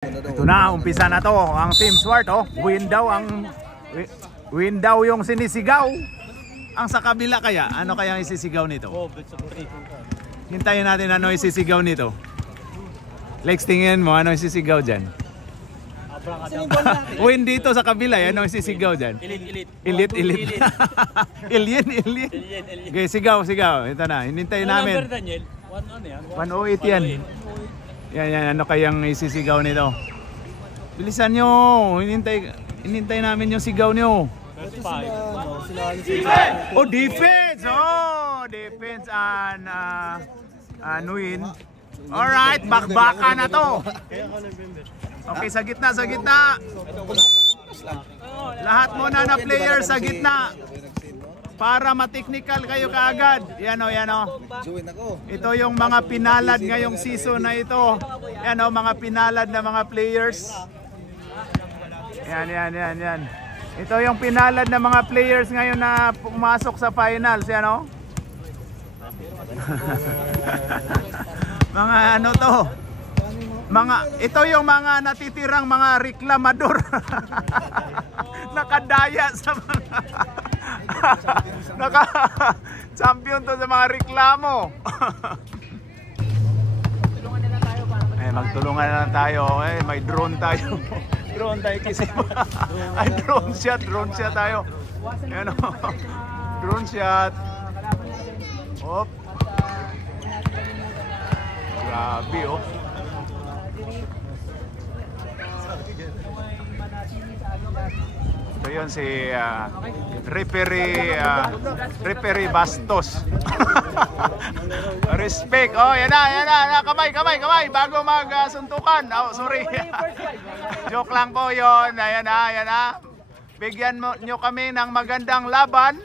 Ito na, umpisa na to. Ang Team Swart, oh. Win daw yung sinisigaw. Ang sa kabila kaya, ano kaya ang isisigaw nito? Hintayin natin ano isisigaw nito. Lex, tingin mo, ano isisigaw dyan? Win dito sa kabila, ano isisigaw dyan? Elite. Alien. Okay, sigaw. Ito na, hinintayin namin. 108 yan. Yan, ano kayang isisigaw nito? Bilisan nyo, hinintay namin yung sigaw nyo. Oh, defense! Defense and win. Alright, bakbaka na to. Okay, sa gitna. Lahat muna na player sa gitna. Para ma-technical kayo kaagad. Yan o. Ito yung mga pinalad ngayong season na ito. Yan o, mga pinalad na mga players. Yan. Ito yung pinalad na mga players ngayon na pumasok sa finals. Yan o. Mga ano to. Ito yung mga natitirang mga reklamador. Nakadaya sa mga champion to sa mga reklamo. Magtulungan na lang tayo. May drone tayo. Kasi ay drone shot tayo. Ano? Drone shot. Hop. Grabe oh. Ito yun si referee Bastos. Respect. Oh, yan na. Kamay bago magsuntukan. Oh, sorry. Joke lang po yun. Ayan na. Bigyan nyo kami ng magandang laban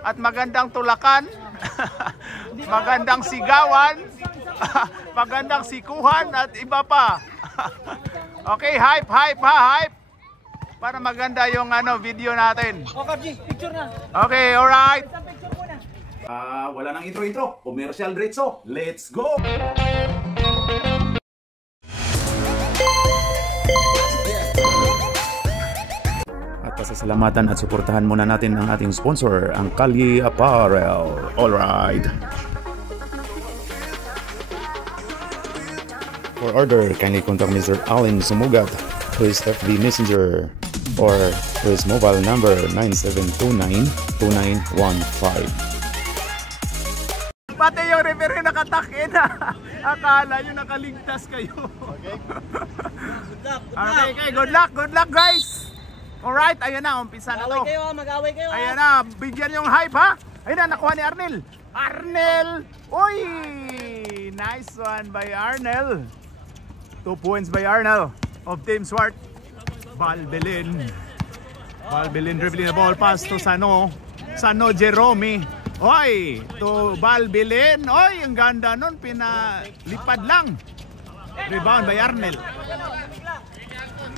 at magandang tulakan. Magandang sigawan. Magandang sikuhan at iba pa. Okay, hype. Para maganda yung video natin. Picture na. Okay, alright. Wala nang intro. Commercial diretso. Let's go! At pasasalamatan at suportahan muna natin ang ating sponsor, ang Kalye Apparel. Alright. For order, kindly contact Mr. Allen Sumugat to his FB Messenger or to his mobile number 9729-2915. Pati yung referee nakatakin na. Akala nyo nakaligtas kayo. Okay, good luck guys. Alright, ayan na, umpisa na to. Mag-away kayo. Ayan na, bigyan yung hype ha. Ayan na, nakuha ni Arnel. Uy! Nice one by Arnel. 2 points by Arnel of Team Swart. Balbelin dribbling the ball pass to Sano Jerome. Oy, to Balbelin. Oy, ang ganda nun, pinalipad lang. Rebound by Arnel.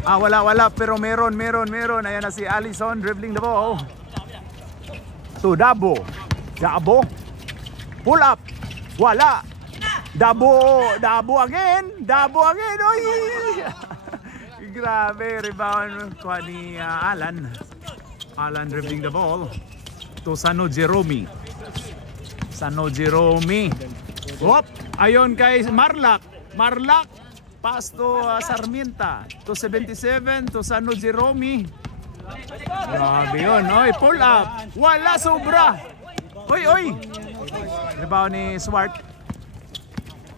Wala pero meron. Ayan na si Allison dribbling the ball to Dabo. Pull up. Wala. Dabo again. Oy. Grabe, rebound ko ni Alan dribbling the ball to Sano Jerome. Hop, ayon kay Marlac, pass to Sarmienta to 77 to Sano Jerome. Grabe yun, oy, pull up. Wala, sobra. Oy. Rebound ni Swart.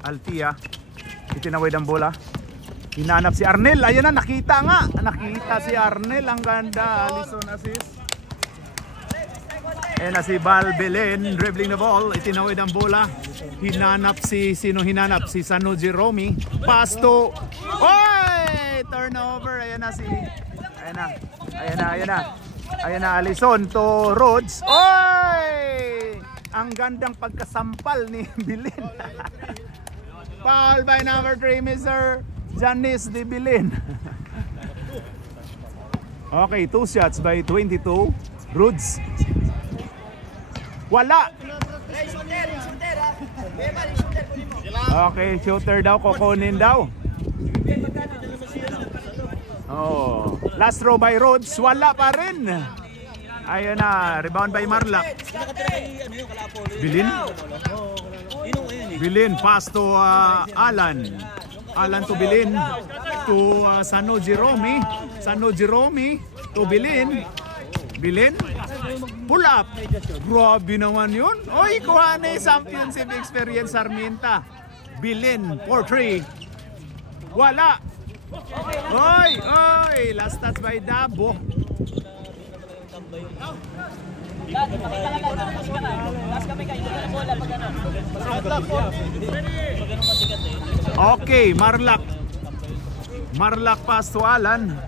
Altia, itinawid ang bola. Hinanap si Arnel. Ayan na, nakita si Arnel. Ang ganda. Allison assist. Ayan na si Balbelin dribbling the ball. Itinawid ang bola. Hinanap si Sano Jerome. Pass to turnover. Ayan na Allison to Rhodes. Ang gandang pagkasampal ni Bilin. Foul by number 3, Mr. Janice de Bilin. Okay, 2 shots by 22. Rhodes. Wala. Okay, shooter daw, kukunin daw. Last throw by Rhodes. Wala pa rin. Ayun na. Rebound by Marlac. Bilin. Bilin. Pass to Alan. Alan to Bilin. To Sano Jerome. Sano Jerome. To Bilin. Bilin. Pull up. Grabe naman yun. Oy, kuha na yung championship experience Sarmienta. Bilin. 4-3. Wala. Oy, oy. Last touch by Dabo. Okay, Marlac. Marlac pass to Alan.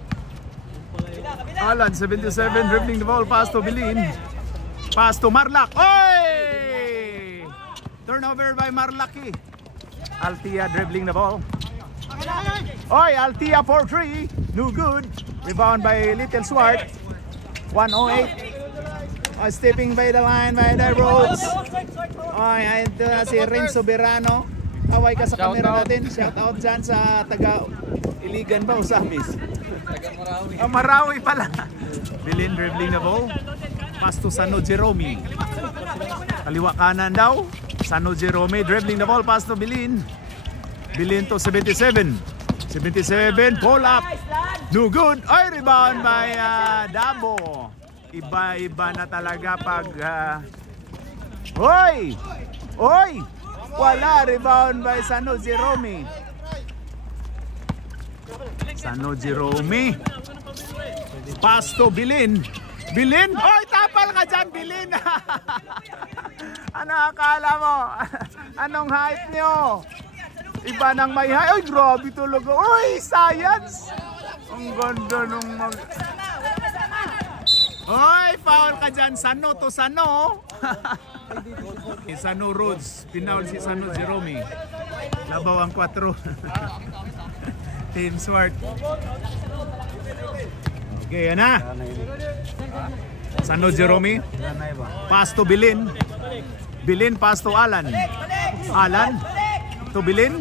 Alan, 77, dribbling the ball, pass to Bilin. Pass to Marlac. Oy! Turnover by Marlac. Altia dribbling the ball. Oy, Altia 4-3. No good. Rebound by Little Swart. 108. Stepping by the line by the Rhodes. Oy, ito na si Renzo Berano. Kaway ka sa camera natin. Shout out dyan sa taga Iligan ba o Samis? Marawi pala. Bilin dribbling the ball. Pass to Sano Jerome. Kaliwa kanan daw. Sano Jerome dribbling the ball. Pass to Bilin. Bilin to 77. 77. Pull up. No good. Ay, rebound by Dabo. Iba-iba na talaga pag... Oy! Oy! Wala. Rebound by Sano Jerome. Sano Jerome. Pass to Bilin. Bilin? Oy, tapal ka dyan, Bilin. Ano akala mo? Anong height nyo? Iba nang may height. Oy, grabe talaga. Oy, science. Ang ganda nung mag... Oy, foul ka dyan. Sano to Sano. Sano Rhodes. Pinaul si Sano Jerome. Labaw ang 4. Team Swart. Okay, yan na. Sano Jerome. Pass to Bilin. Bilin, pass to Alan. Alan to Bilin.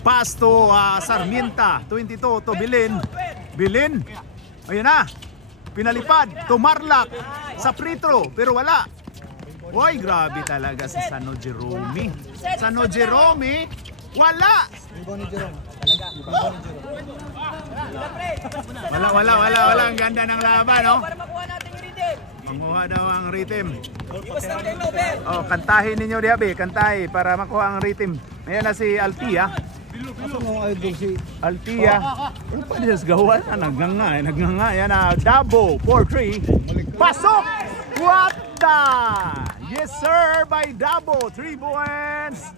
Pass to Sarmienta. 22 to Bilin. Bilin. Ayan na. Pinalipad to Marlac. Sa free throw. Pero wala. Uy, grabe talaga si Sano Jerome. Sano Jerome. Wala. Wala. Ang ganda ng laban, no? Kumuha daw ang rhythm. Oh, kantahin ninyo diabe, kantahin para makuha ang rhythm. Ayan na si Altia. Altia. Ano pa niya gawan? Nagnganga. Yan na, Dabo, 4-3. Pasok! What the? Yes, sir, by Dabo. 3 points.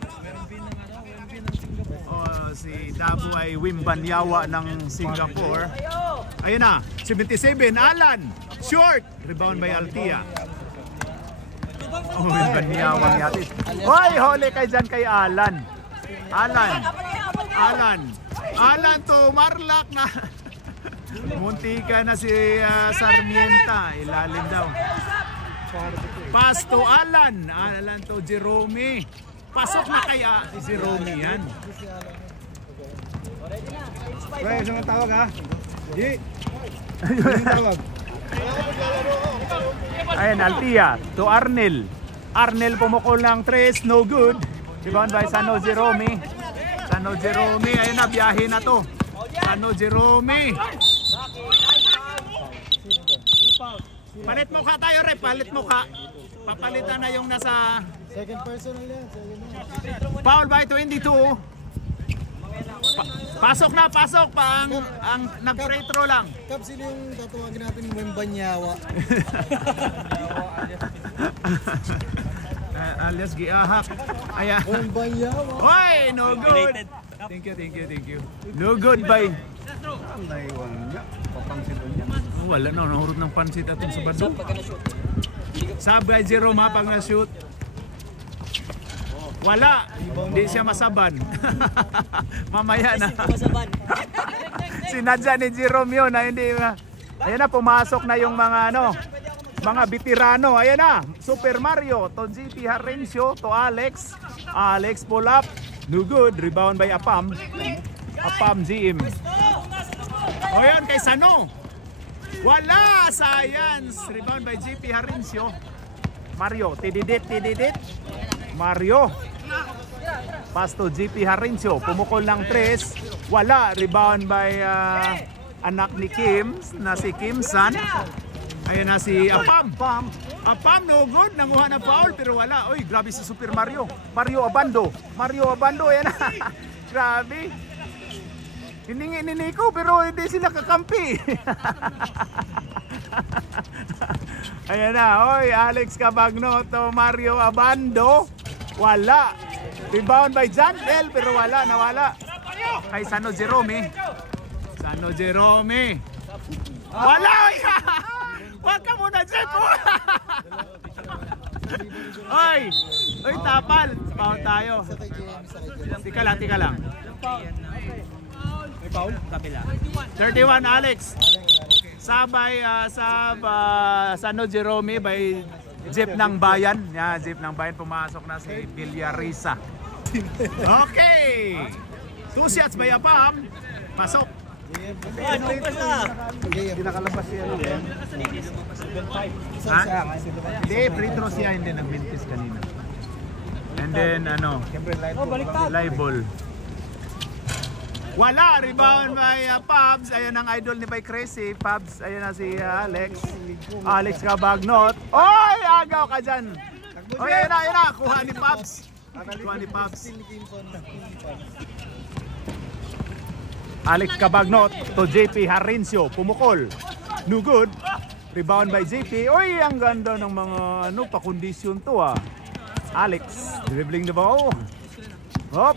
Si Dabo ay Wimbanyawa ng Singapore. Ayun na, 77, Alan. Short. Rebound by Altia. Oh, Wimbanyawa yatis. Hoy, huli kay dyan kay Alan. Alan to Marlac na. Muntika na si Sarmienta. Ilalim daw. Pass to Alan. Alan to Jerome. Pasok na kaya si Jerome yan. Wait, isang tawag ha? Di. Isang tawag. Ayan, Altia to Arnel. Arnel pumukol ng 3, no good. Rebound by Sano Jerome. Sano Jerome, ayun na, biyahe na to. Sano Jerome. Palit mo ka tayo, Rep. Palit mo ka. Papalitan na yung nasa... Second personal yan. Foul by 22. Pasok na, pasok pa ang nag-free throw lang. Kap, sino yung tatawagin natin Wimbanyawa? Alias Giahak. Ayan. Wimbanyawa. Hoy, no good. Thank you. No good by. Wala na, nahurot ng pansit atong sa bado. Sab by Jerome ha, pag na-shoot. Wala, hindi siya masaban. Mamaya na. Sinadya ni Jerome yun na hindi. Ayan na, pumasok na yung mga mga veterano. Ayan na, Super Mario to GP Harencio to Alex. Alex pull up. No good, rebound by Apam. Apam GM. O yun, kay Sano. Wala, science. Rebound by JP Harincio. Mario, tididit. Mario. Pass to JP Harincio. Pumukol ng 3. Wala, rebound by anak ni Kim, na si Kim San. Ayan na si Apam. Apam, no good. Nanguha ng foul, pero wala. Uy, grabe si Super Mario. Mario Abando, ayan na. Grabe. Hiningi ni Nico, pero hindi sila kakampi. Ayan na, oy, Alex Cabagno to Mario Abando. Wala. Rebound by Jantel, pero nawala. Kay Sano Jerome. Wala! Huwag ka muna dyan! Oy, tapal. Foul tayo. Tika lang. May foul? 31 Alex. Sabay Sano Jerome by Jeep ng Bayan. Jeep ng Bayan, pumasok na si Villarisa. Okay. 2 shots by Apam. Pasok. Hindi nakalabas siya. Hindi, free throw siya, hindi nag-mintis kanina. And then live ball. Wala, rebound by Pabs. Ayan ang idol ni Bay Crazy. Pabs, ayan na si Alex Cabagnot. Oy, agaw ka dyan. Oy, ayan na, kuha ni Pabs. Alex Cabagnot to JP Harincio. Pumukol. No good. Rebound by JP. Oy, ang ganda ng mga pa-kondisyon to Alex dribbling the ball. Hop.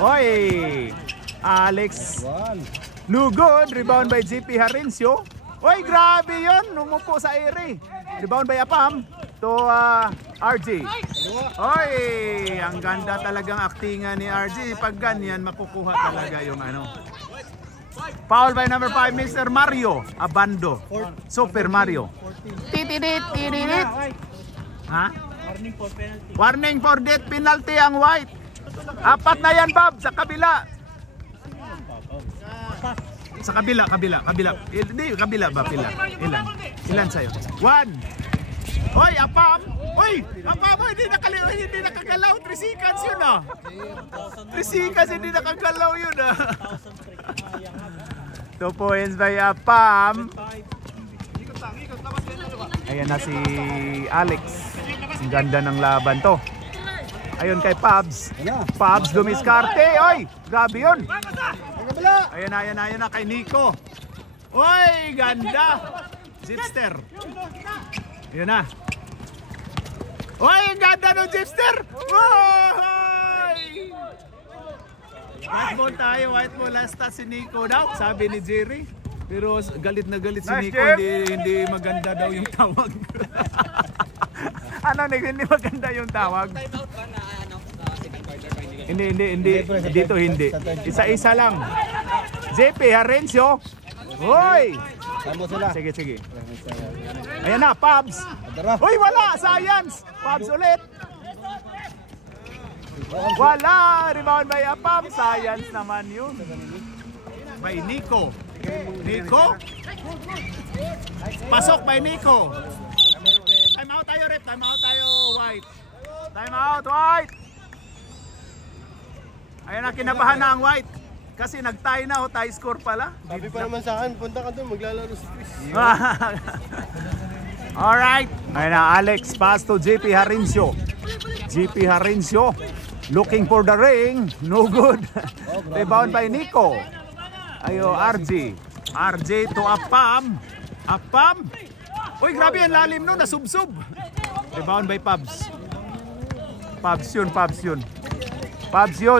Oy. Alex. No good. Rebound by JP Harincio. Oy, grabe yun. Numupo sa ere. Rebound by Apam to RJ. Oy, ang ganda talagang aktingan ni RJ. Pag ganyan, makukuha talaga yung Foul by number 5, Mr. Mario Abando. Super Mario. Titidit. Ha? Warning for death penalty ang white. 4 na yan, Bob, sa kabila. Sa kabila. Hindi, kabila ba? Ilan sa'yo? 1. Hoy, Apam! Hoy! Apam! Hindi nakagalaw. 3 seconds yun 3 seconds hindi nakagalaw yun 2 points by Apam. Ayan na si Alex. Ang ganda ng laban to. Ayun kay Pabs. Pabs dumiskarte. Oy! Grabe yun. Ayan na kay Nico. Oy! Ganda. Zipster. Ayan na. Oy! Ang ganda ng Zipster. Oy! White ball. Last touch si Nico daw. Sabi ni Jerry. Pero galit na galit si Nico. Hindi maganda daw yung tawag. Hindi maganda yung tawag. Hindi. Dito hindi. Isa-isa lang. JP Harincio. Hoy! Sige. Ayan na, Pabs. Hoy, wala! Science! Pabs ulit. Wala! Rebound by Apam. Science naman yun. By Nico. Pasok by Nico. Time out tayo, Rep. Time out tayo, White. Ayan na, kinabahan na ang White. Kasi nag-tie na tie score pala. Sabi pa naman sa akin, punta ka doon, maglalaro si Chris. Alright. Ayan na, Alex, pass to JP Harincio. Looking for the ring. No good. Rebound by Nico. Ayo, RJ to Apam. Uy, grabe yan, lalim no, nasubsob. Rebound by Pabs. Pabs yun,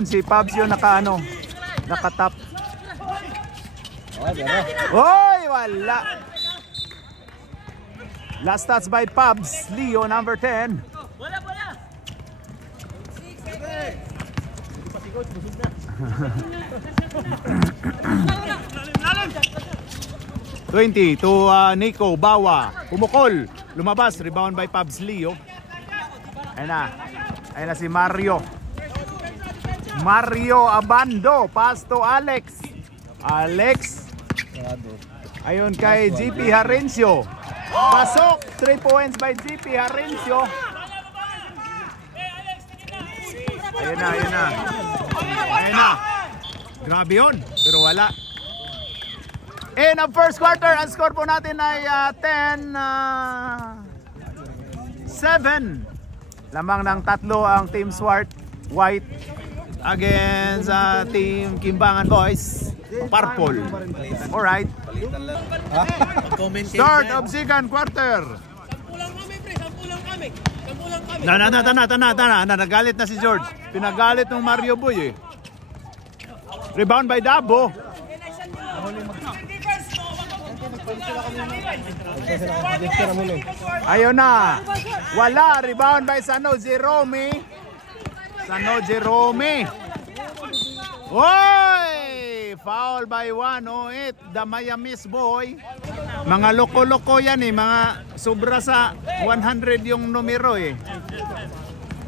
si Pabs yun nakatap. Oy, wala. Last touch by Pabs, Leo number 10. Wala. 20 to Nico Bawa. Pumukol. Lumabas. Rebound by Pabs Leo. Ayun na si Mario. Abando. Pass to Alex. Ayun kay GP Harencio. Pasok, 3 points by GP Harencio. Ayun na, ayun na. Ayun na. Grabe yun, pero wala. In ang first quarter, ang score po natin ay 10-7. Lamang ng tatlo ang Team Swart White against Team Kimbangan Boys Purple. Alright. Start of second quarter. Nagalit na si George. Pinagalit ng Mario Boy eh. Rebound by Dabo. Ayun na. Wala. Rebound by Sano Jerome. Sano Jerome. Oy! Foul by 108. The Miami's boy. Mga loko-loko yan eh. Mga sobra sa 100 yung numero eh.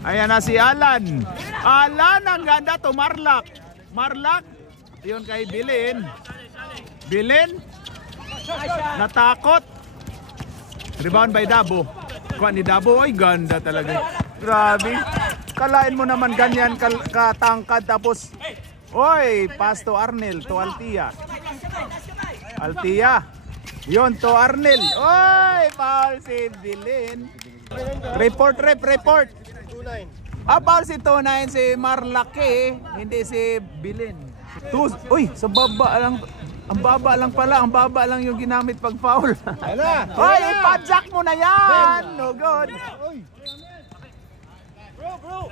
Ayan na si Alan. Alan, ang ganda to. Marlak. Marlak. Yun kay Bilin. Bilin. Natakot. Rebound by Dabo. Kuha ni Dabo. Ay, ganda talaga. Grabe. Kalain mo naman ganyan katangkad tapos oy, pass to Arnel, to Altia. Altia. Yon to Arnel. Oy, foul si Bilin. Report. 2-9. Foul si 2-9 si Marlake, hindi si Bilin. Uy, sa baba lang. Ang baba lang pala, ang baba lang yung ginamit pag foul. Wala. Oy, ipadjak mo na yan. No good. Bro.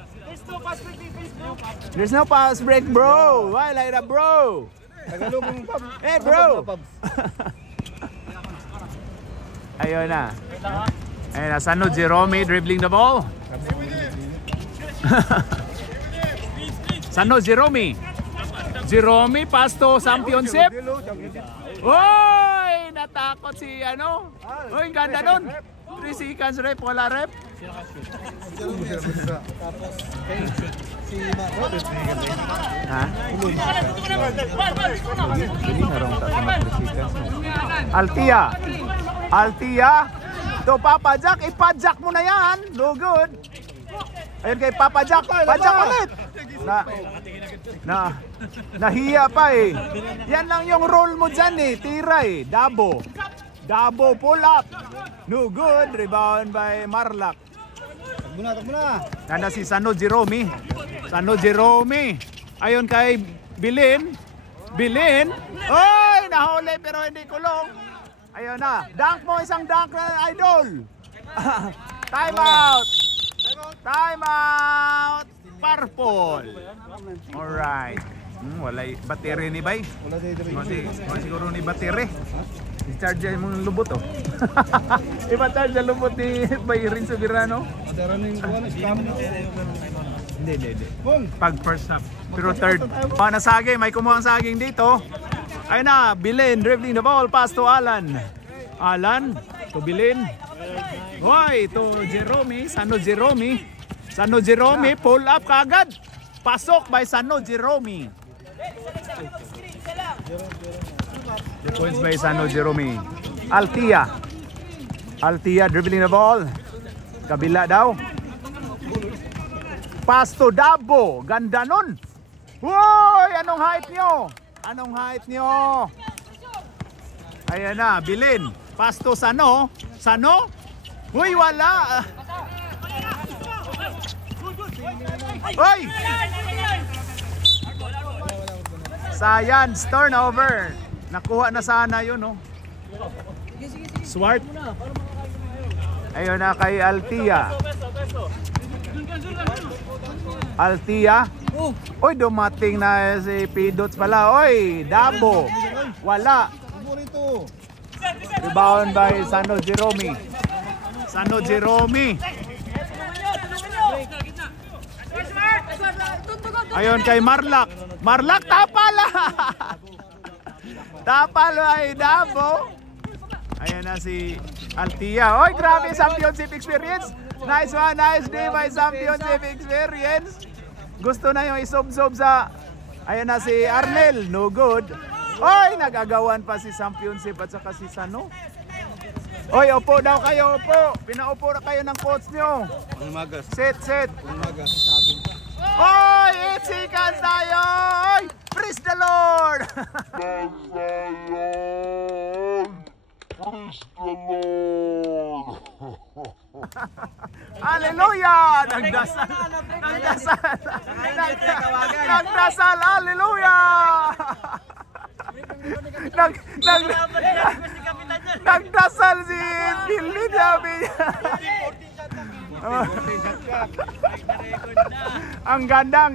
There's no pass break, bro. Why like that, bro? Tagalogong pub. Hey, bro. Ayun na. Ayun na, Sano Jerome dribbling the ball. Sano Jerome. Jerome pass to championship. Oy, natakot si ano. Oy, ganda nun. 3 seconds rep, wala rep. Ha? Altia. To Papa Jack, ipadjak mo na yan. No good. Ayun kay Papa Jack. Padjak ulit. Nahiya pa eh. Yan lang yung role mo dyan eh. Tira eh. Dabo pull up. No good. Rebound by Marlak. Takbo na. Nanda si Sano Jerome. Ayun kay Bilin. Oy, nahuli pero hindi kulong. Ayun na. Dunk mo, isang dunk na idol. Time out. Purple. Alright. Walay battery ni Bay. Wala siguro ni battery. I-charge mo ng lubot oh. I-charge ang lubot ni Bay Rin Subirano. Hindi. Pag first half. Pero third. Na saging. May kumuha ang saging dito. Ayun na. Bilin dribbling the ball. Pass to Alan. To Bilin. Hoy, to Jerome. Sano Jerome. Pull up kagad. Pasok by Sano Jerome. The points by Sano Jerome. Altia dribbling the ball. Kabila daw. Pass to Dabo. Ganda nun. Woy! Anong height nyo? Ayan na. Bilin. Pass to Sano. Uy, wala. Uy! Science. Turnover. Nakuha na sana yun, no? Swart. Ayun na kay Altia. Uy, dumating na si Pidots pala. Uy, Dabo. Wala. Rebound by Sano Jerome. Ayun kay Marlak. Tapal ay Dabo. Ayan na si Altia. Oy, grabe championship experience. Nice day by championship experience. Gusto na yung isob-sob sa. Ayan na si Arnel. No good. Oy, nagagawan pa si Championship at saka si Sano. Oy, upo daw kayo, upo. Pinaupo na kayo ng coach nyo. Umagas. Set. Umagas. Oy, 8 seconds tayo. Oy, praise the Lord. Hallelujah! Nagdasal. Hallelujah! Nagdasal si Billy, sabi niya. Ang ganda.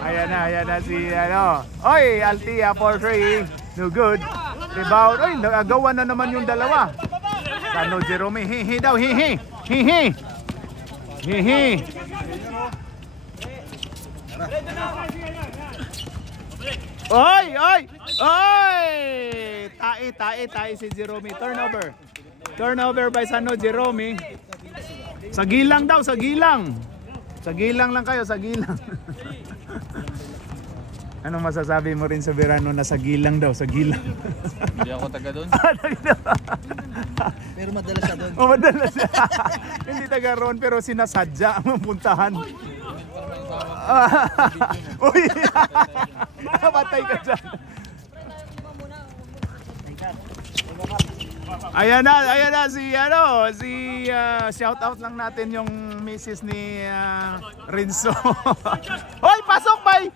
Ayan na si ano. Oy, Altia for 3. No good. Rebound. Oy, nagagawa na naman yung dalawa. Sano Jerome, hihi daw, hihi. Oy! Tae si Jerome. Turnover by Sano Jerome. Sa gilang daw, sa gilang. Sa gilang lang kayo, sa gilang. Anong masasabi mo rin sa Verano na sa gilang daw, sa gilang? Hindi ako taga doon. Pero madalas siya doon. Madalas siya. Hindi taga roon pero sinasadya ang puntahan. Uy! Matay ka dyan. Ayan na si shout out lang natin yung misis ni Rinso. Hoy, pasok bay.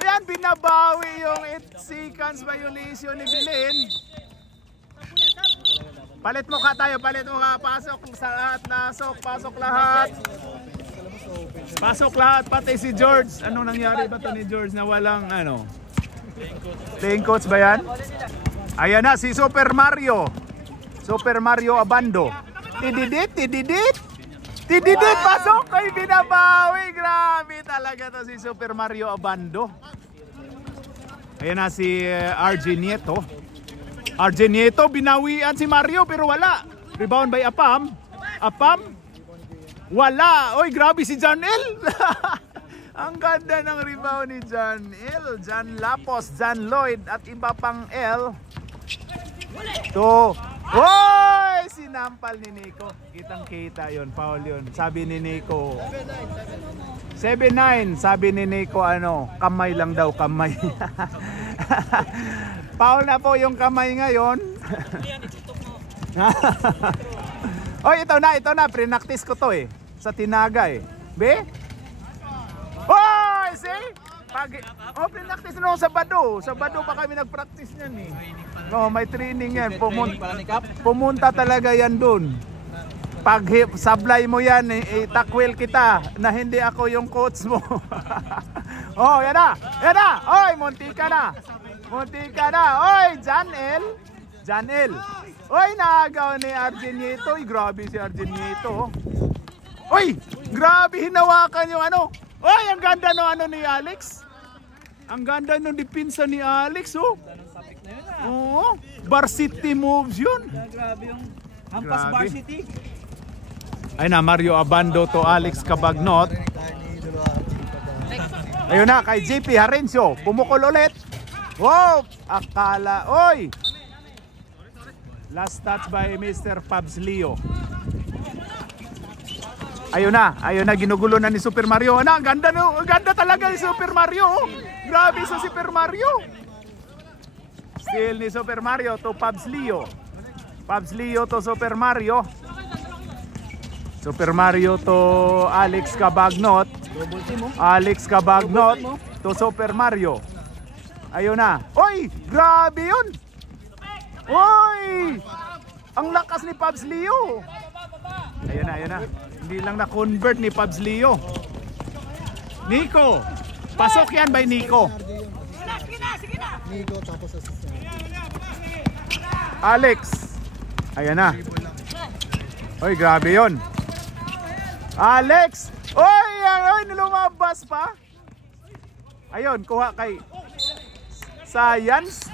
Ayan, binabawi yung 8 seconds violation ni Bilin. Palit mo ka. Pasok sa lahat, pasok lahat. Pasok lahat, pati si George. Anong nangyari ba to ni George na walang playing coach ba yan? Ayan na si Super Mario Abando. Tididit, pasok kay binabawi. Grabe talaga to si Super Mario Abando. Ayan na si RJ Nieto, binawian si Mario pero wala. Rebound by Apam. Wala. Oy, grabe si Janel. Ang ganda ng rebound ni Janel. Jan Lapos, Jan Lloyd at iba pang L. To. Hoy! Sinampal ni Nico. Kitang-kita yon, foul yon. Sabi ni Nico. 7-9. Sabi ni Nico kamay lang daw, kamay. Foul na po yung kamay ngayon. Oy, ito na. Pre-practice ko to sa Tinaga Be? Hoy! See? Pre-practice no sa Bado. Sa Bado pa kami nag-practice niyan may training yan. Pumunta talaga yan dun. Pag sablay mo yan, itakwil kita na hindi ako yung coach mo. Yan na. Oy, munti ka na. Oy, Janel. Oy, naagaw ni Argenito. Grabe si Argenito. Oy, grabe hinawakan yung Oy, ang ganda ni Alex. Ang ganda ng depensa ni Alex, Oo, varsity moves yun. Grabe yung hampas varsity. Ay na, Mario Abando to Alex Cabagnot. Ayun na, kay JP Harencio. Pumukol ulit. Wow, akala. Oy! Last touch by Mr. Pabs Leo. Ayun na, ginugulo na ni Super Mario. Ang ganda talaga ni Super Mario. Grabe sa Super Mario. Still ni Super Mario to Pabs Leo. Pabs Leo to Super Mario. Super Mario to Alex Cabagnot. Alex Cabagnot to Super Mario. Ayun na. Oy! Grabe yun! Oy! Ang lakas ni Pabs Leo. Ayun na. Hindi lang na-convert ni Pabs Leo. Nico. Pasok yan by Nico. Nico tapos assist. Alex. Ayan na. Oy, grabe yun. Alex. Oy, lumabas pa. Ayun, kuha kay Science.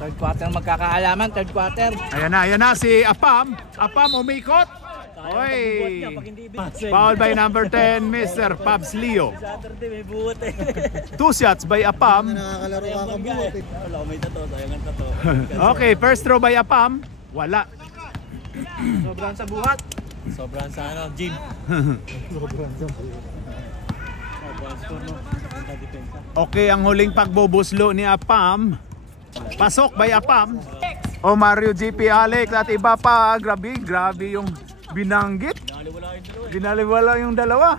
Third quarter magkakaalaman, third quarter. Ayan na si Apam. Apam umikot. Oy! Pag hindi ibig. Foul by number 10, Mr. Pabs Leo. Saturday may buhot eh. 2 shots by Apam. Nakakalaro ka kang buhot eh. Wala ko may tato, sayang ang tato. Okay, first throw by Apam. Wala. Sobrang sa buhat. Sobrang sa ano, gym. Sobrang score no. Ang depensa. Okay, ang huling pagbubuslo ni Apam. Pasok by Apam. O Mario GP Alex at iba pa. Grabe yung binanggit. Binaliwala yung dalawa.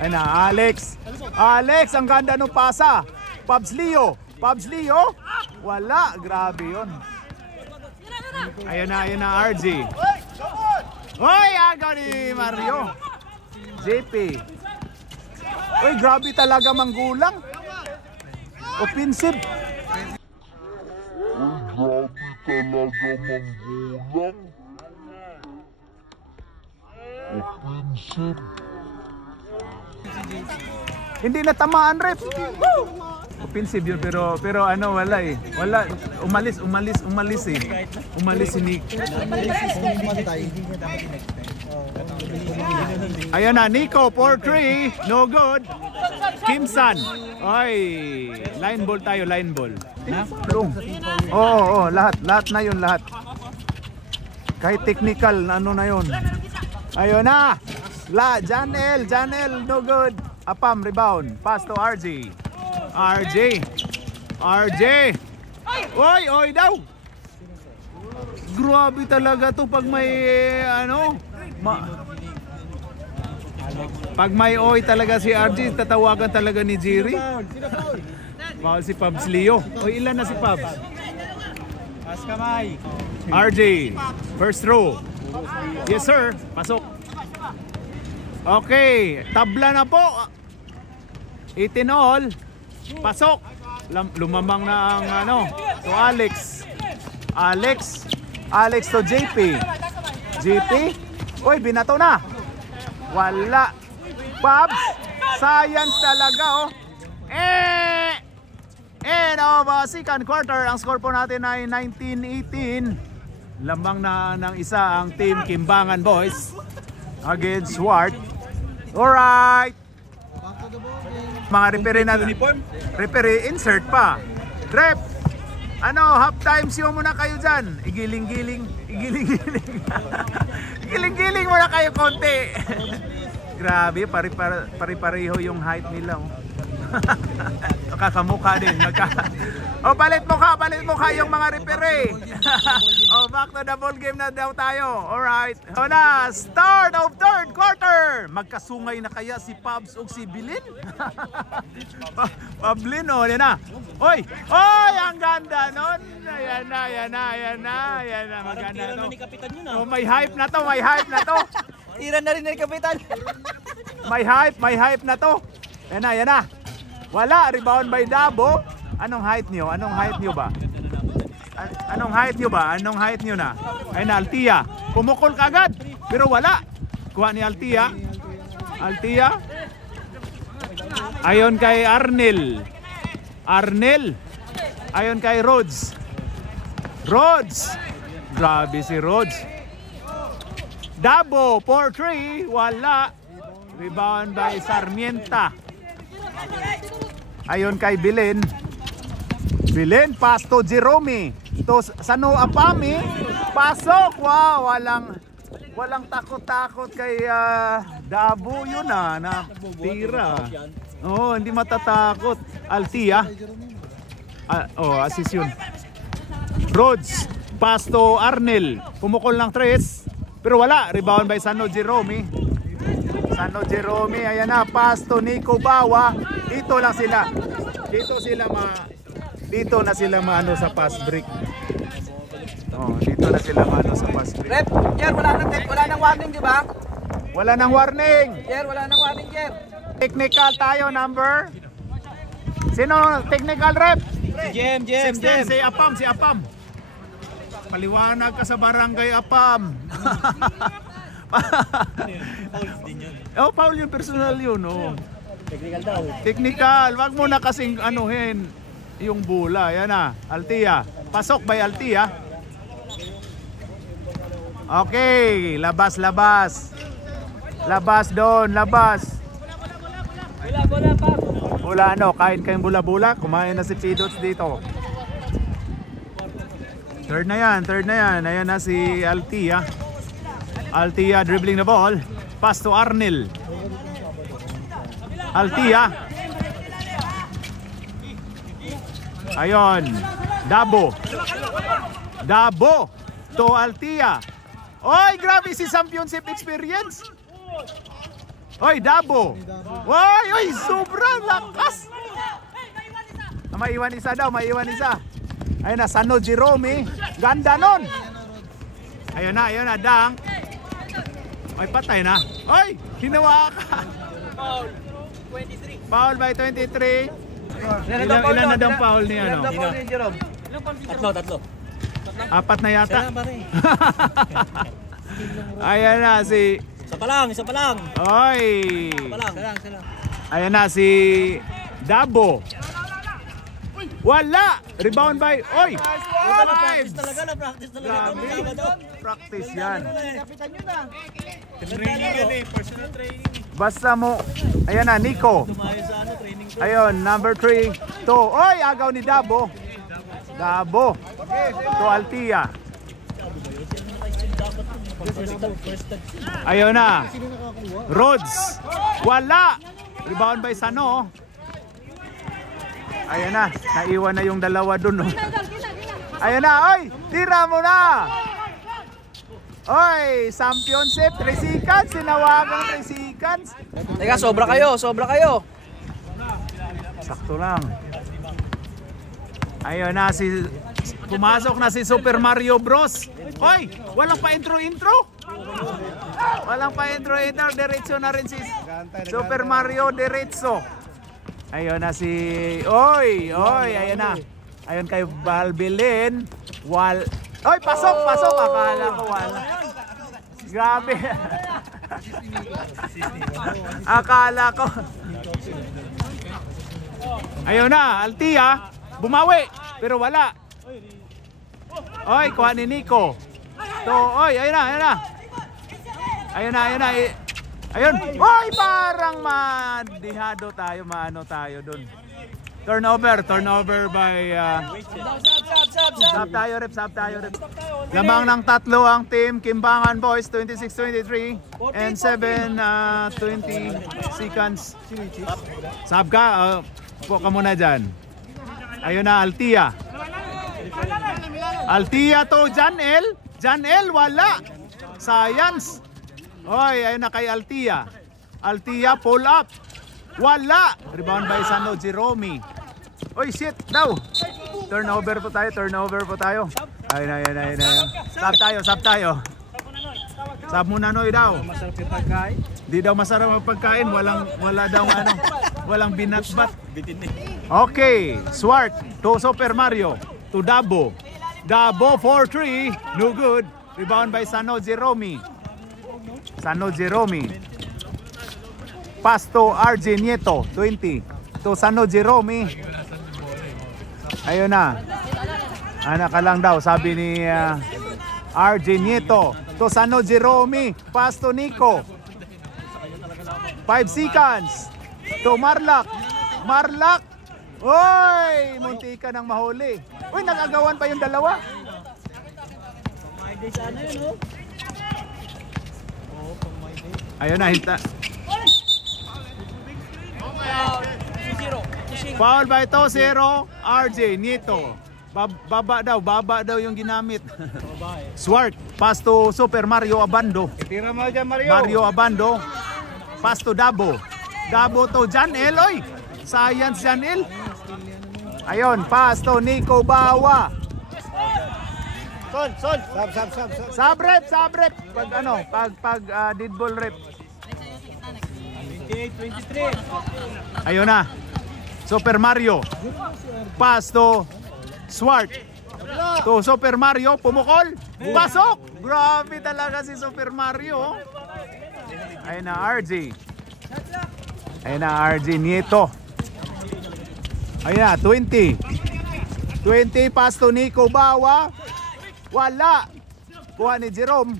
Ay na, Alex. Alex, ang ganda ng pasa. Pabs Leo. Wala. Grabe yun. Ayun na, RG. Hoy, agaw ni Mario. JP. Uy, grabe talaga manggulang. Offensive. Hindi natamaan, ref. Offensive yun, pero ano, wala eh. Wala, umalis eh. Umalis si Nick. Ayan na, Nico, 4-3. No good. Kimsan. Ay, line ball tayo, line ball. Oo, lahat na yun, lahat. Kahit technical, ano na yun. Ayun na. Janel, no good. Apam, rebound. Pass to RJ. Oy daw. Grabe talaga to pag may ano. Pag may oy talaga si RJ, tatawagan talaga ni Jerry. Foul si Pabs Leo. Oy, ilan na si Pabs? Pas kamay. RJ, first throw. Yes sir, pasok. Okay, tabla na po. 18 all. Pasok. Lumamang na ang ano, to Alex. Alex to JP. Oy, binato na. Wala. Pabs, science talaga oh. Second quarter, ang score po natin ay 19-18. Lambang na ng isa ang team Kimbangan Boys against Swart. Alright. Mga referee na referee insert pa. Rep. Ano, half time show muna kayo dyan. Igiling-giling. Igiling-giling muna kayo konti. Grabe, pare-pareho yung height nila. Oh. Nakakamukha din. Palit mukha yung mga referee. Back to the ball game na daw tayo. Alright. So na, start of third quarter. Magkasungay na kaya si Pabs o si Bilin? Pablin, yan na. Oy, ang ganda nun. Ayan na. Maganda no. May hype na to. Tira na rin ni Kapitan. May hype na to. Yan na. Wala, rebound by Dabo. Anong height nyo ba? Anong height nyo na? Ay na, Altia. Pumukol kagad. Pero wala. Kuha ni Altia. Ayon kay Arnel. Ayon kay Rhodes. Grabe si Rhodes. Dabo, 4-3. Wala. Rebound by Sarmienta. Ayon kay Bilin, pass to Jerome. To Sano Apami, pasok. Wow, walang takot-takot kay Dabo yun na tira. Hindi matatakot. Altia. Assist yun. Rhodes, pass to Arnel. Pumukol ng 3, pero wala. Rebound by Sano Jerome. Ayan na, pass to Nico Bawa. Dito na sila maano sa pass break. Dito na sila maano sa pass break. Rep, Jer, wala nang warning, di ba? Wala nang warning. Jer, wala nang warning, Jer. Technical tayo, number. Sino technical rep? Jem. Si Apam. Paliwanag ka sa barangay Apam. Foul yun, personal yun. Technical daw. Technical, wag mo na kasing anuhin yung bola. Yan na, Altia. Pasok by Altia. Okay, labas. Labas doon, labas. Bula ano, kain kayong bula-bula. Kumain na si Pidots dito. Third na yan. Ayan na si Altia. Altia dribbling the ball. Pass to Arnel. Altia. Ayon. Dabo to Altia. Oy, grabe si championship experience. Oy, Dabo. Oy, sobrang lakas. Maiwan isa. Ayun na, Sano Jerome. Ganda nun. Ayun na, dunk. Ay, patay na. Oy, hinawa ka. Foul by 23. Ilan na daw foul niya, no? Tatlo. Apat na yata. Ayan na si... Isa pa lang. Oy. Isa lang. Ayan na si Dabo. Wala. Rebound by... Oy. Na-practice talaga. Grabe. Practice yan. Training yan eh. Personal training. Basta mo. Ayan na, Nico. Tumayo sa training ko. Ayun, number 3. To. Oy, agaw ni Dabo. To Altia. Ayun na. Rhodes. Wala. Rebound by Sano. Ayun na. Naiwan na yung dalawa dun. Ayun na. Oy, tira mo na. Oy, championship. 3 seconds. Sinawagang 3 seconds. Teka, sobra kayo. Sakto lang. Ayun na si... Pumasok na si Super Mario Bros. Oy, walang pa intro. Diretso na rin si Super Mario diretso. Ayun na si... Oy, ayun na. Ayun kay Balbilin. Oy, pasok. Akala ko wala. Grabe. Akala ko. Ayun na, Altia. Bumawi, pero wala. Oy, kuha ni Nico. Oy, ayun na. Ayun. Oy, parang madihado tayo, maano tayo dun. Turnover by sub tayo, rep. Lamang ng tatlo ang team Kimbangan Boys, 26-23 and 7-20 seconds. Sub ka, po ka muna dyan. Ayun na, Altia to Janel, wala. Science. Oy, ayun na kay Altia, pull up. Wala. Rebound by Sano Jerome. Oy, shit daw. Turnover po tayo. Ayun. Sub tayo. Sub muna Noy daw. Masarap yung pagkain. Di daw masarap ang pagkain, walang binatbat. Okay, Swart to Super Mario to Dabo for 3, no good. Rebound by Sano Jerome. Pass to RJ Nieto, 20 to Sano Jerome. Ayun na. Anak ka lang daw, sabi ni RJ Nieto to Sano Jerome. Pass to Nico. 5 seconds to Marlak. Oy, munti ka nang mahuli. Uy, nagagawan pa yung dalawa. Ayun na, hinta. Foul by 2-0, RJ Nieto. Baba daw yung ginamit. Swart, pass to Super Mario Abando. Tira mo dyan, Mario. Mario Abando. Pass to Dabo to Janel. Oy, science Janel. Ayun, pass to Nico Bawa. Son. Sub rep. Pag dead ball rep. 28-23. Ayun na. Super Mario. Pass to Swart. To Super Mario, pumukol. Pasok. Grabe talaga si Super Mario. Ayun na, RJ. Nieto. Ayun na, 20 pass to Nico Bawa. Wala. Kuha ni Jerome.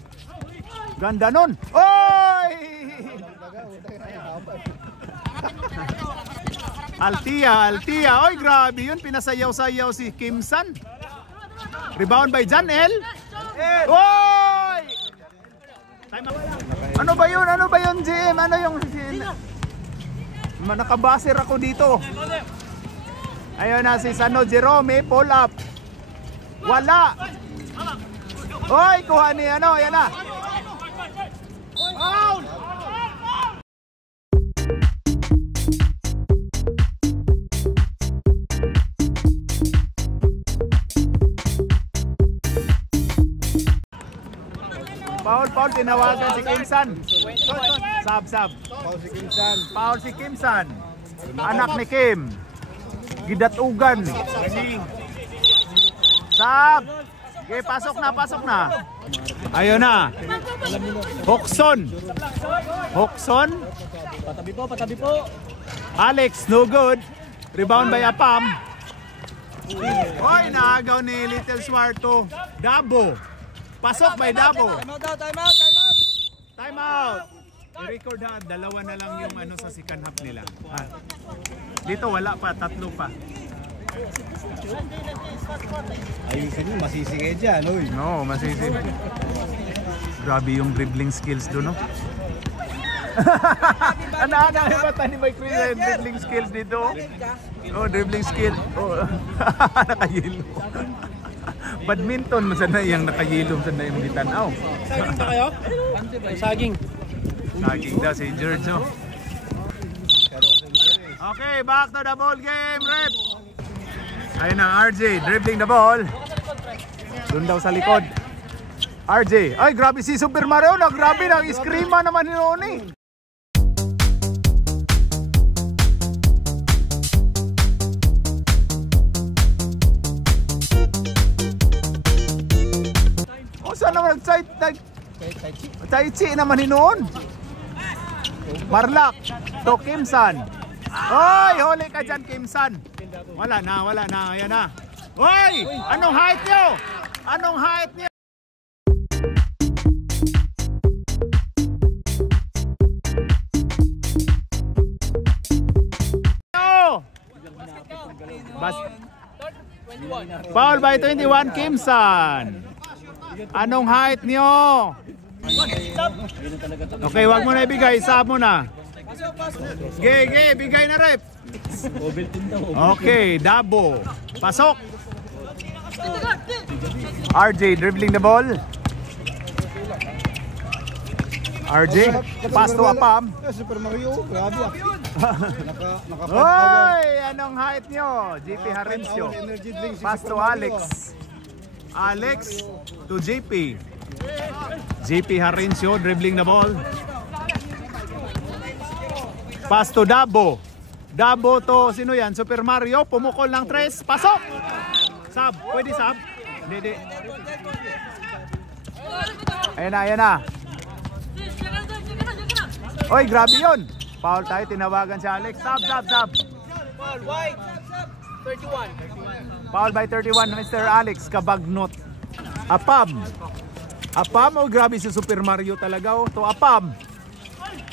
Ganda nun. Oy! Altia. Oy, grabe yun. Pinasayaw-sayaw si Kim San. Rebound by Janel. Oy! Ano ba yun, Jim? Ano yung... Nakabaser ako dito. Ayun na si Sano Jerome, pull up. Wala. Oy, kuha ni ano, ayan na. Out! Paul, tinawagan si Kimsan. Sab. Paul si Kimsan. Anak ni Kim. Gidatugan. Sab. Okay, pasok na. Ayun na. Hokson. Patabi po. Alex, no good. Rebound by Apam. Hoy, naagaw ni Little Swarto. Dabo. Pasok by Dabo. Time out. I-record ha, dalawa na lang yung ano sa second half nila. Dito wala pa, tatlo pa. Ayusin mo, masisingay dyan, oy. No, masisi. Grabe yung dribbling skills doon, no? Ano ba ni Mike Chris dribbling skills dito? Oh, dribbling skill. Oh, nakayelo. Badminton masana yung nakayelo masana yung gitanaw. Saging ba kayo? Saging. Saging daw si George, no? Okay, back to the ball game, rep. Ayun na, RJ dribbling the ball. Doon daw sa likod. RJ, ay grabe si Super Mario, grabe nag-screama naman ni Noni. O saan naman Tai Chi naman ni noon. Marlak to Kimsan. Oy, huli ka dyan Kimsan. Wala na, ayan na. Oy, anong height nyo? Foul by 21 Kimsan. Anong height nyo? Okay, wag mo na ibigay, sab mo na. Ge, bigay na rep. Okay, Dabo. Pasok. RJ dribbling the ball. RJ, pass to Apam. Super Mario, grabe. Hoy, anong height nyo? JP Harencio. Pass to Alex. Alex to JP. JP Harencio dribbling the ball. Pass to Dabo. Dabo to sino yan? Super Mario. Pumukol ng 3. Pasok! Sab. Pwede sab? Hindi. Ayan na. Oy, grabe yun. Foul tayo. Tinawagan si Alex. Sab. Foul, white. 31. Foul by 31, Mr. Alex Kabagnot. Apam. Oh, grabe si Super Mario talaga. Oh. To Apam.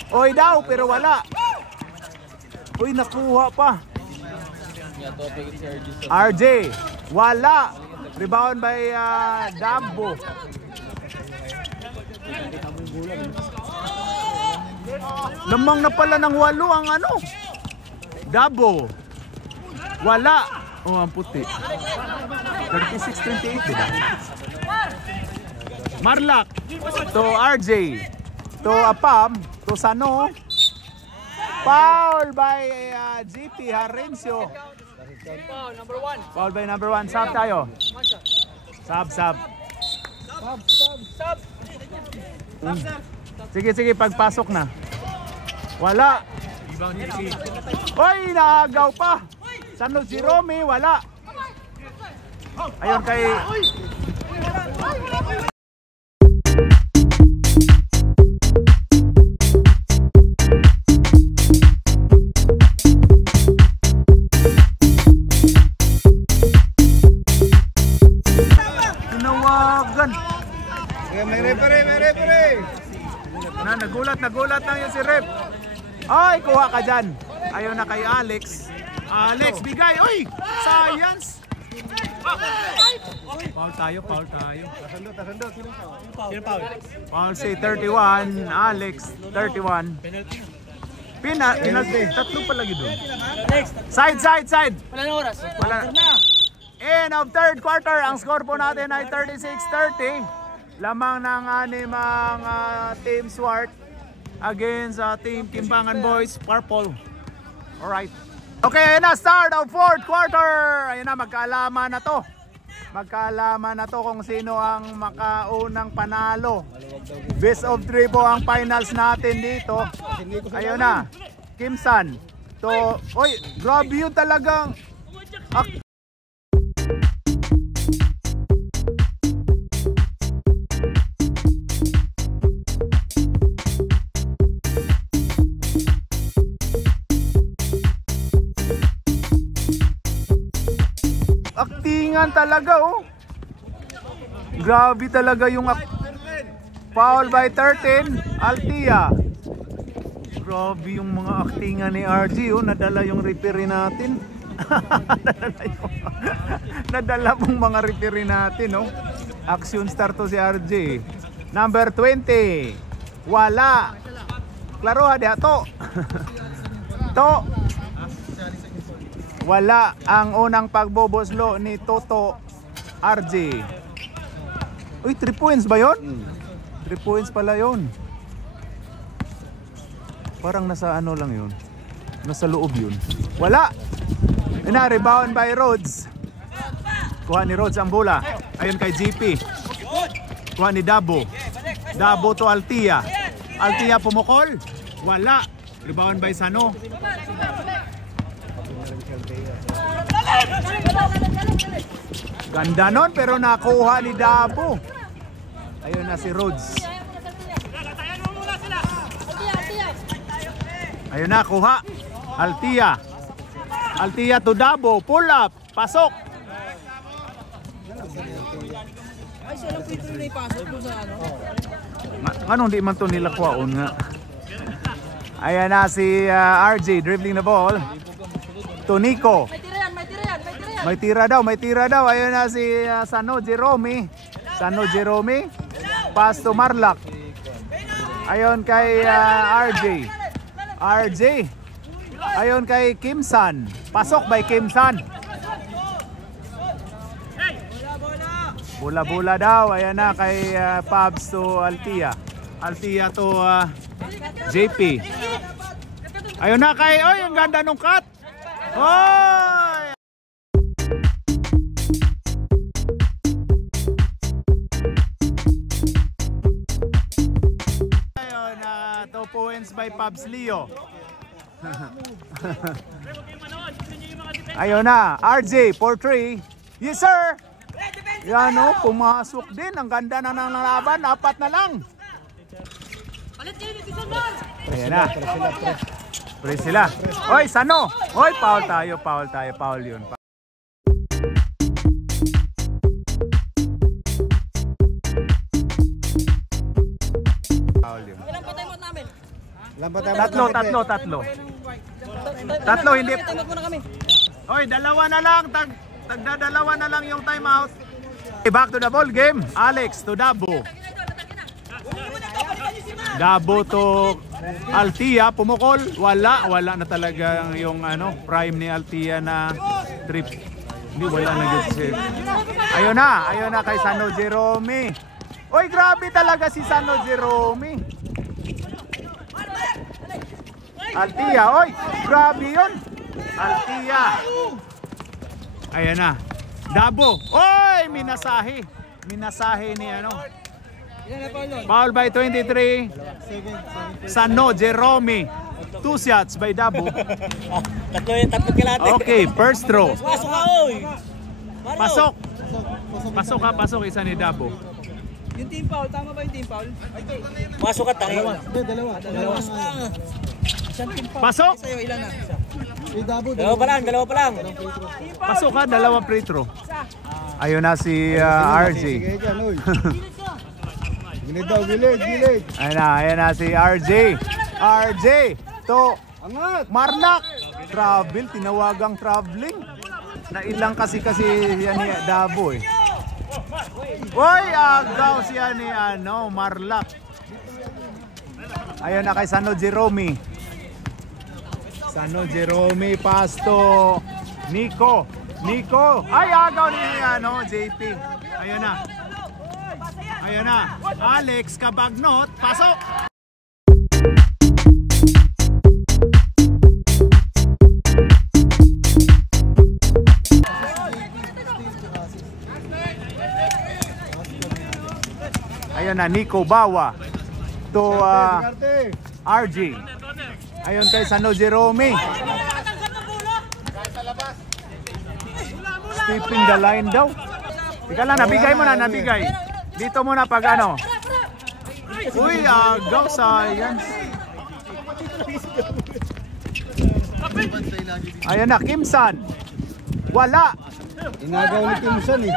Oy daw, pero wala. Uy, nakuha pa. RJ, wala. Rebound by Dabo. Lamang na pala ng 8 ang ano. Dabo. Wala. Oh, ang puti. 36-28, diba? Marlak to RJ. To Apam. To Sano. Foul by GP Harencio. Foul by number 1. Sab tayo. Sab. Sige, pagpasok na. Wala. Oy, naagaw pa. Sano si Romy, wala. Ayun kay... May referee. nagulat lang yun si Rep. Ay, kuha ka dyan. Ayaw na kay Alex. Alex, bigay. Uy, science. Foul tayo. Sino foul? Foul si 31, Alex 31. Penalty. Tatlo pa lagi doon. Side. Wala na oras. Wala. End of third quarter, ang score po natin ay 36-30. Lamang ng animang Team Swart against Team Kimbangan Boys, Purple. Alright. Okay, ayun na, start of fourth quarter. Ayun na, magkaalaman na to. Magkaalaman na to kung sino ang makaunang panalo. Best of 3 po ang finals natin dito. Ayun na, Kimsan. To, oy, grabe yun talagang. Aktingan talaga oh. Grabe talaga yung foul by 13, Altia. Grabe yung mga aktingan ni RG oh, nadala yung referee natin. nadala pong mga referee natin oh. Action star to si RG. Number 20. Wala. Klaro ha to. To. Wala ang unang pagboboslo ni Toto RJ. Uy, 3 points ba yun? 3 points pala yun. Parang nasa ano lang yun. Nasa loob yun. Wala! Rebound by Rhodes. Kuha ni Rhodes ang bola. Ayun kay GP. Kuha ni Dabo. Dabo to Altia. Altia pumukol. Wala. Rebound by Sano. Ganda nun pero nakuha ni Dabo. Ayun na si Rhodes. Ayun na, kuha. Altia. Altia to Dabo. Pull up. Pasok. Ay, siya lang po ito yung ipasok po sa ano. Anong di man to nila kuhaon nga. Ayan na si RJ dribbling the ball. To Nico. May tira daw. Ayun na si Sano Jerome. Pass to Marlak. Ayun kay RJ. Ayun kay Kimsan. Pasok by Kimsan. Bola daw. Ayan na kay Pabs to Altia. Altia to JP. Ayun na kay, oy, ang ganda nung cut. Oy! Ayun, 2 points by Pabs Leo. Ayun na, RJ for 3. Yes sir! Yan o, pumasok din. Ang ganda na ng laban. 4 na lang. Ayan na. Pre sila. Oy, Sano. Oy, foul tayo. Foul yun. Foul yun. Ilang patay mo namin? Tatlo. Tatlo, hindi. Patay mo na kami. Oy, dalawa na lang. Tagdadalawa na lang yung timeout. Back to the ball game. Alex to Dabo. Dabo to Altia, pumukol. Wala na talaga yung prime ni Altia na trip. Hindi, wala na good. Ayun na kay Sano Jerome. Oy, grabe talaga si Sano Jerome. Altia, oy, grabe yun. Altia. Ayan na. Dabo. Oy, minasahe ni Foul by 23. Sano Jerome. 2 shots by Dabo. Tatlo kilate. Okay, first throw. Pasok ka, oy! Pasok isa ni Dabo. Yung team foul, tama ba yung team foul? Pasok ka, tangi. Dalawa. Pasok. Sa'yo, ilan na? Dalawa pa lang. Pasok ka, 2 free throw. Ayun na si RJ. Gilid daw, gilid. Ayan na si RJ. RJ to Angat! Marlac. Travel, tinawagang traveling. Nailang kasi yan ni Dabo eh. Uy, agaw siya ni Marlac. Ayun na kay Sano Jerome. Sano Jerome, pasto. Nico. Ay, agaw ni JP. Ayun na. Alex Cabagnot, pasok. Ayun na, Nico Bawa to RG. Ayun kay Sano Jerome. Stepping the line daw. Ika lang, nabigay mo na. Dito muna pag ano. Uy, agaw science. Ayun na, Kimsan. Wala. Inagaw ni Kimson eh.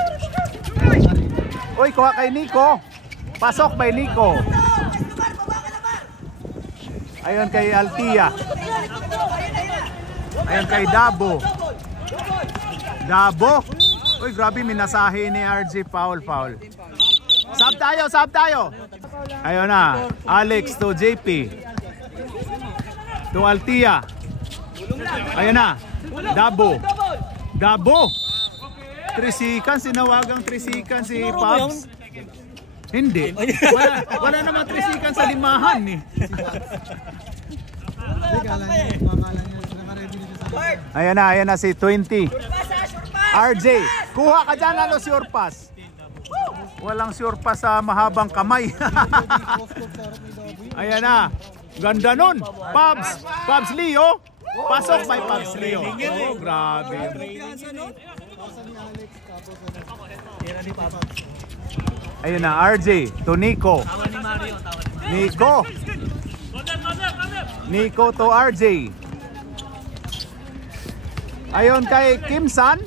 Uy, kuha kay Nico. Pasok by Nico. Ayun kay Altia. Ayun kay Dabo. Uy, grabe, minasahe ni RJ. Foul. Sub tayo. Ayun na, Alex to JP. To Altia. Ayun na, Dabo. Trisikan, sinawagang trisikan si Pops. Hindi. Wala naman trisikan sa limahan eh. Ayan na si 20. RJ, kuha ka dyan, surpass. Walang surpass sa mahabang kamay. Ayan na. Ganda nun. Pabs Leo. Pasok by Pabs Leo. Oh, grabe. Ayun na, RJ to Nico. Nico to RJ. Ayun kay Kimsan.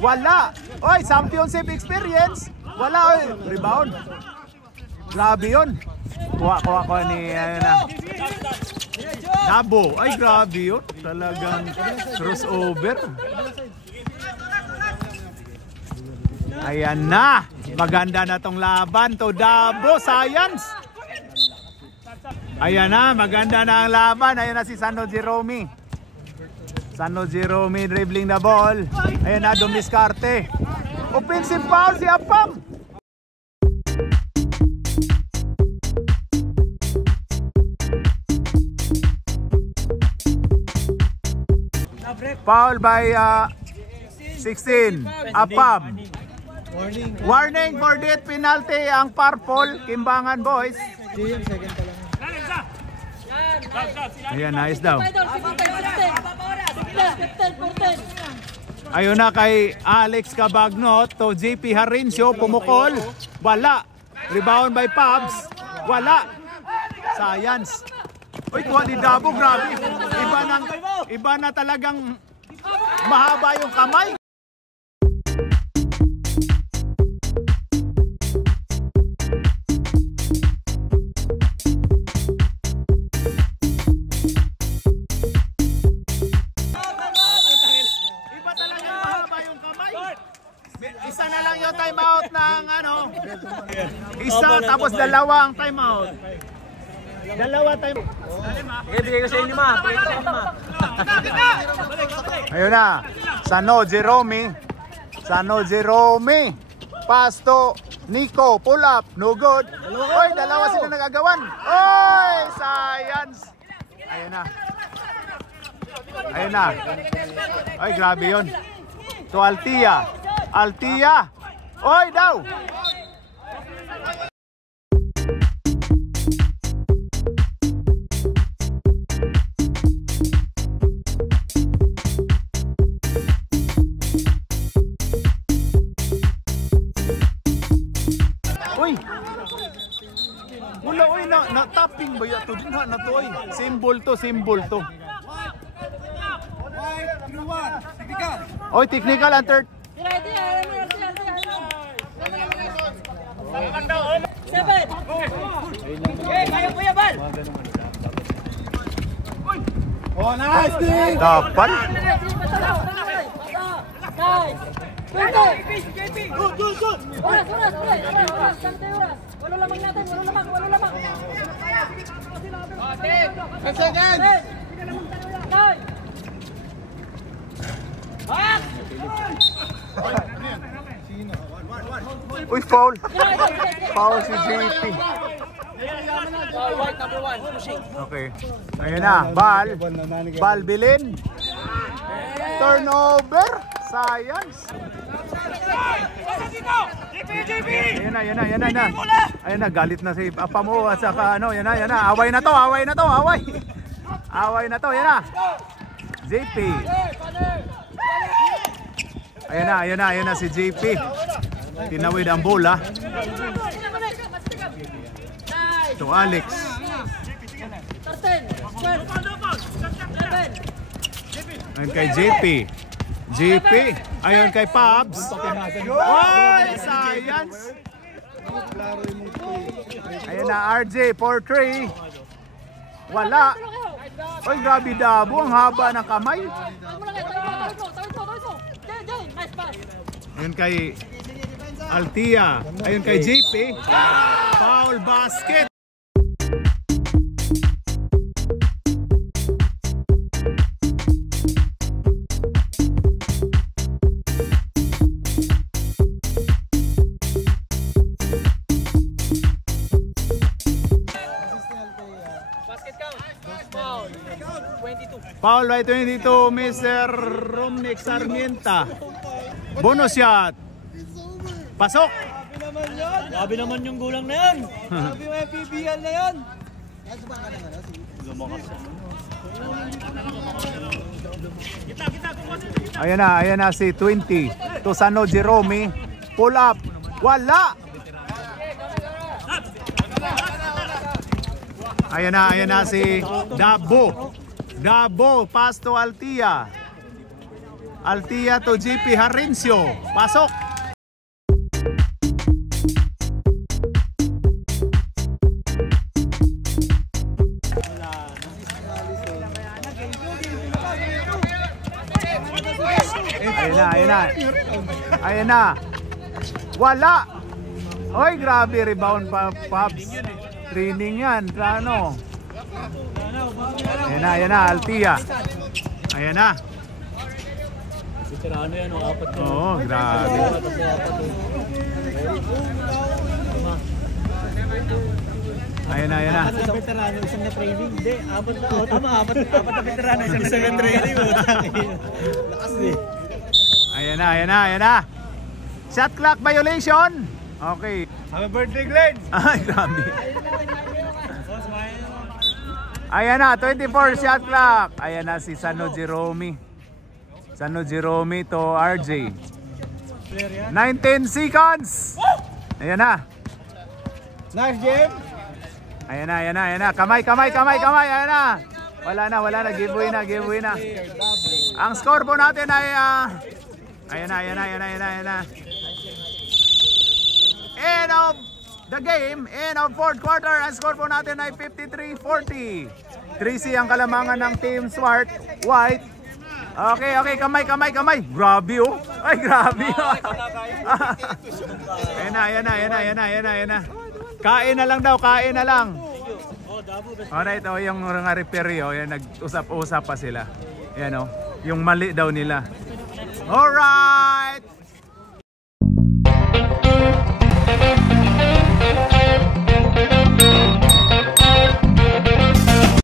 Wala. Oy, championship experience. Wala, oy. Rebound. Grabe yun. Kuha ni Dabo. Ay, grabe yun. Talagang crossover. Ayan na. Maganda na tong laban to Dabo Science. Ayan na, maganda na ang laban. Ayan na si Sano Jerome. Dribbling the ball. Ayan na, dumiskarte. Offensive foul si Apam. Foul by 16. Apam. Warning for death penalty ang purple, Kimbangan boys. Ayan, nice daw. Ayun na kay Alex Cabagnot to JP Harincio, pumukol. Wala. Rebound by Pabs. Wala. Science. Uy, kuha ni Dabo, grabe. Iba na talagang mahaba yung kamay. Isa na lang yung timeout ng isa tapos dalawang timeout. Dalawa timeout. Bigay ko sa inyo, ma. Ayun na. Sano Jerome. Pasto Nico. Pull up. No good. Oy, dalawa sila nagagawan. Oy, science. Ayun na. Ay, grabe yun. To Altia. Oy, daw. Uy. Wala, uy, na-tapping ba yato din ha, na to, uy. Symbol to. Oy, technical and third. Oh, nice, Nick! Dapat. Uy, foul. Foul si JP. Okay. Ayun na, Bal Bilin. Turnover. Science. Ayun na. Ayun na, galit na si Papa mo at saka ano, yan na. Away na to. Away na to, yan na. JP. Ayun na si JP. Tinawid ang bola. To Alex. Ayun kay JP. Ayun kay Pabs. Oy, science. Ayun na RJ for 3. Wala. Oy, grabe Dabo, ang haba ng kamay. Ayun kay Altia. Ayun kay JP. Foul basket. Foul by 22, Mr. Romnick Sarmienta. Bonus shot. Pasok. Grabe naman yung gulang na yan. Sabi mo yung PBL na yan. Ayan na si 20. Tosano Jerome. Pull up. Wala. Ayan na si Dabo, pass to Altia. Altia to JP Harincio. Pasok. Ayan na. Wala. Oy, grabe rebound pa, Pabs. Training yan. Ano? Ayan na, Altia. Ayan na. Veterano yan, apat na. Oo, grabe. Ayan na. Isang veterano, isang na training. Hindi, apat na. Tama, apat na veterano, isang na training. Lakas eh. Ayan na. Shot clock violation. Okay. Happy birthday, Glenn! Ay, grabe. Ayan na, 24 shot clock. Ayan na si Sano Jerome. Sano Jerome to RJ. 19 seconds. Ayan na. Nice game! Ayan na. Kamay. Ayan na. Wala na. Giveaway na. Ang score po natin ay ayan na. End of the game, end of fourth quarter, ang score po natin ay 53-40. 3C ang kalamangan ng Team Swart White. Okay, kamay. Grabe oh. Ay, grabe oh. Ayan na. Kain na lang daw. Alright, yung mga referee, yan, nag-usap-usap pa sila. Yan yung mali daw nila. Alright!